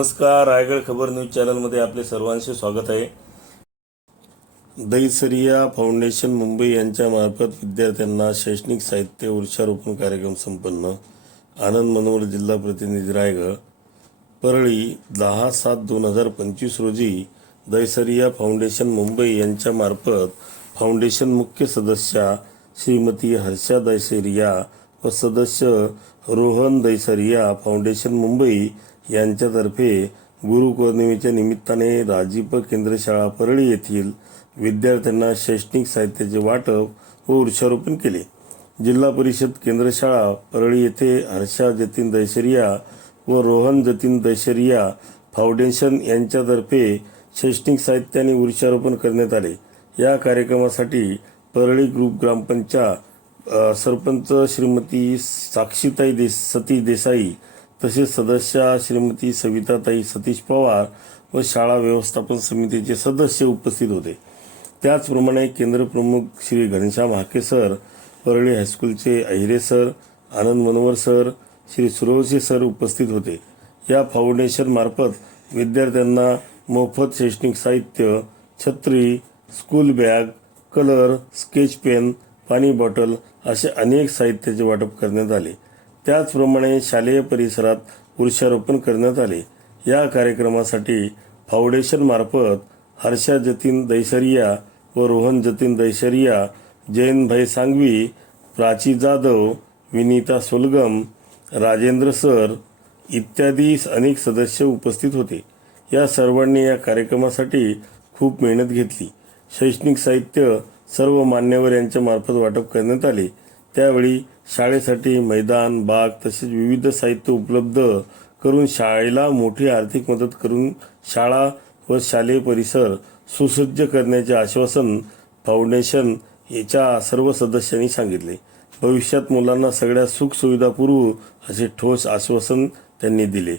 नमस्कार, रायगड खबर न्यूज चॅनलमध्ये आपले सर्वांचे स्वागत आहे। दैसरिया फाउंडेशन मुंबई यांच्या मार्फत विद्यार्थ्यांना शैक्षणिक साहित्य वृक्षारोपण कार्यक्रम संपन्न। आनंद मनोहर जिल्हा प्रतिनिधी रायगड। परळी 10/7/2025 रोजी दैसरिया फाउंडेशन मुंबई यांच्या मार्फत फाउंडेशन मुख्य सदस्या श्रीमती हर्षा दैसरिया व सदस्य रोहन दैसरिया फाउंडेशन मुंबई यांच्यातर्फे गुरुपौर्णिमेच्या निमित्ताने राजीप केंद्र शाळा परळी येथील विद्यार्थ्यांना शैक्षणिक साहित्याचे वाटप व वृक्षारोपण केले। जिल्हा परिषद केंद्र शाळा परळी येथे हर्षा जतीन दैसरिया व रोहन जतीन दैसरिया फाउंडेशन यांच्यातर्फे शैक्षणिक साहित्य आणि वृक्षारोपण करण्यात आले। या कार्यक्रमासाठी परळी ग्रुप ग्रामपंचायत सरपंच श्रीमती साक्षीताई सतीश देसाई तसेच सदस्या श्रीमती सविताताई सतीश पवार व शाळा व्यवस्थापन समितीचे सदस्य उपस्थित होते। त्याचप्रमाणे केंद्र प्रमुख श्री घनश्याम हाके सर, परळी हायस्कूलचे अहिरे सर, आनंद मनोहर सर, श्री सूर्यवंशी सर उपस्थित होते। या फाउंडेशन मार्फत विद्यार्थ्यांना मोफत शैक्षणिक साहित्य, छत्री, school bag, colour, sketch pen, पाणी बॉटल असे अनेक साहित्याचे वाटप करण्यात आले। त्याचप्रमाणे शालेय परिसरात वृक्षारोपण करण्यात आले। या कार्यक्रमासाठी फाउंडेशन मार्फत हर्षा जतीन दैसरिया व रोहन जतीन दैसरिया, जयंत भाई सांगवी, प्राची जाधव, विनीता सोलगम, राजेंद्र सर इत्यादी अनेक सदस्य उपस्थित होते। या सर्वांनी या कार्यक्रमासाठी खूप मेहनत घेतली। शैक्षणिक साहित्य सर्व मान्यवर यांच्या मार्फत वाटप करण्यात आले। त्यावेळी शाळेसाठी मैदान, बाग तसेच विविध साहित्य उपलब्ध करून शाळेला मोठी आर्थिक मदत करून शाळा व शालेय परिसर सुसज्ज करण्याचे आश्वासन फाउंडेशन याच्या सर्व सदस्यांनी सांगितले। भविष्यात मुलांना सगळ्या सुख सुविधा पुरवू असे ठोस आश्वासन त्यांनी दिले।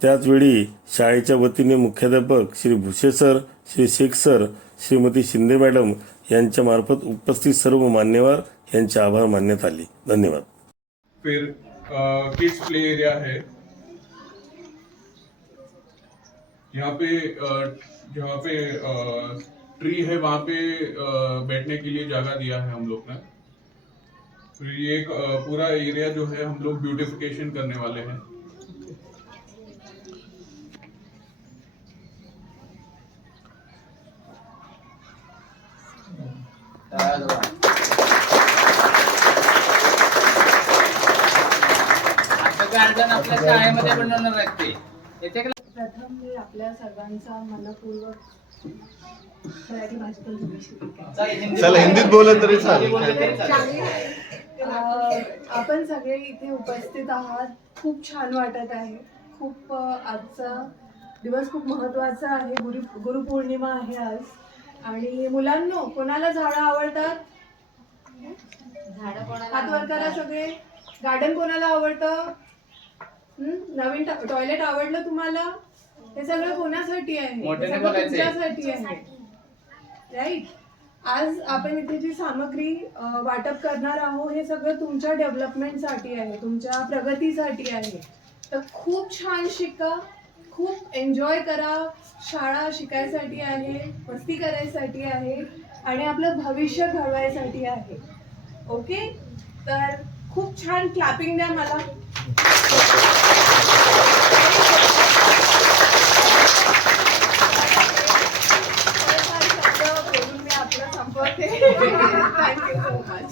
त्याचवेळी शाळेच्या वतीने मुख्याध्यापक Shri Bhuse sir, Shri Shaikh sir, Shrimati Shinde madam यांच्या मार्फत उपस्थित सर्व मान्यवर यांचे आभार मानण्यात आले। धन्यवाद। फिर किड्स प्ले एरिया है। यहाँ पे जहाँ पे ट्री है वहाँ पे बैठने के लिए जगह दिया है हम लोग ने। फिर ये एक पूरा एरिया जो है हम लोग ब्यूटिफिकेशन करने वाले हैं। गार्डन आपल्या शाळेमध्ये बनवणार आहेत ते। प्रथम मी आपल्या सर्वांचा मनपूर्वक मराठी भाषेतून चला हिंदीत बोलत तरी चालेल। आपण सगळे इथे उपस्थित आहात, खूप छान वाटत आहे। खूप आजचा दिवस खूप महत्त्वाचा आहे। गुरुपौर्णिमा आहे आज। आणि मुलांनो, कोणाला झाडं आवडतात? हात वर करा सगळे। गार्डन कोणाला आवडतं? नवीन टॉयलेट आवडलं तुम्हाला? हे सगळं कोणासाठी आहे? तुमच्यासाठी आहे, राईट? आज आपण इथे जी सामग्री वाटप करणार आहोत हे सगळं तुमच्या डेव्हलपमेंटसाठी आहे, तुमच्या प्रगतीसाठी आहे। तर खूप छान शिका, खूप एन्जॉय करा। शाळा शिकायसाठी आहे, मस्ती करायसाठी आहे आणि आपलं भविष्य घडवायसाठी आहे। ओके, तर खूप छान क्लॅपिंग द्या मला। बोलून मी आपलं संपवते। Thank you so much.